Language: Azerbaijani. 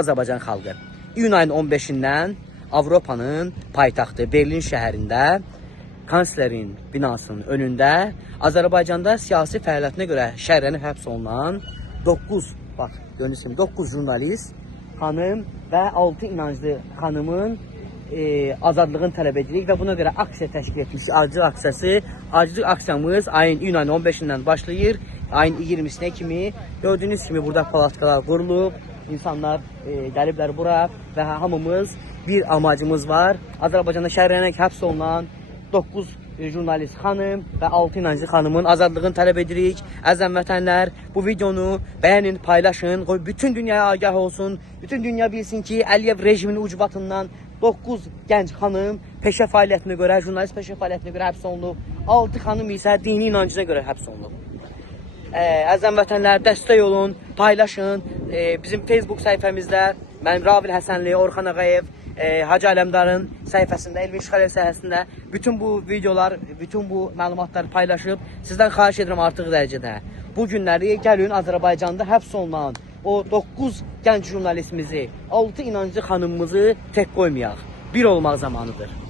Azərbaycan xalqı iyun ayının 15-dən Avropanın paytaxtı Berlin şəhərində kanslerin binasının önündə Azərbaycanda siyasi fəaliyyətinə görə şərrənib həbs olunan 9 jurnalist xanım və 6 inanclı xanımın azadlığını tələb edirik və buna görə aksiya təşkil etmiş. Acılıq aksiyası. Acılıq aksiyamız iyun ayının 15-dən başlayır. Ayın 20-sinə kimi. Gördüyünüz kimi burada palatkalar qurulub. İnsanlar gəliblər bura və hamımız bir amacımız var. Azərbaycanda şərrənib həbs olunan 9 jurnalist xanım və 6 inanclı xanımın azadlığını tələb edirik. Əzəm vətənlər, bu videonu bəyənin, paylaşın. Qoy bütün dünyaya agah olsun. Bütün dünya bilsin ki, Əliyev rejiminin ucbatından 9 gənc xanım peşə fəaliyyətinə görə, jurnalist peşə fəaliyyətinə görə həbs olunub. 6 xanım isə dini inancına görə həbs olunub. Əzəm vətənlər, dəstək olun, paylaşın. Bizim Facebook səhifəmizdə mənim Rabil Həsənli, Orxan Ağayev, Hacı Aləmdarın səhifəsində, Elvin Şıxəliyev səhifəsində bütün bu videolar, bütün bu məlumatları paylaşıb. Sizdən xahiş edirəm artıq dərəcədə. Bu günləri gəlin Azərbaycanda həbs olunan o 9 gənc jurnalistimizi, 6 inanclı xanımımızı tək qoymayaq. Bir olmaq zamanıdır.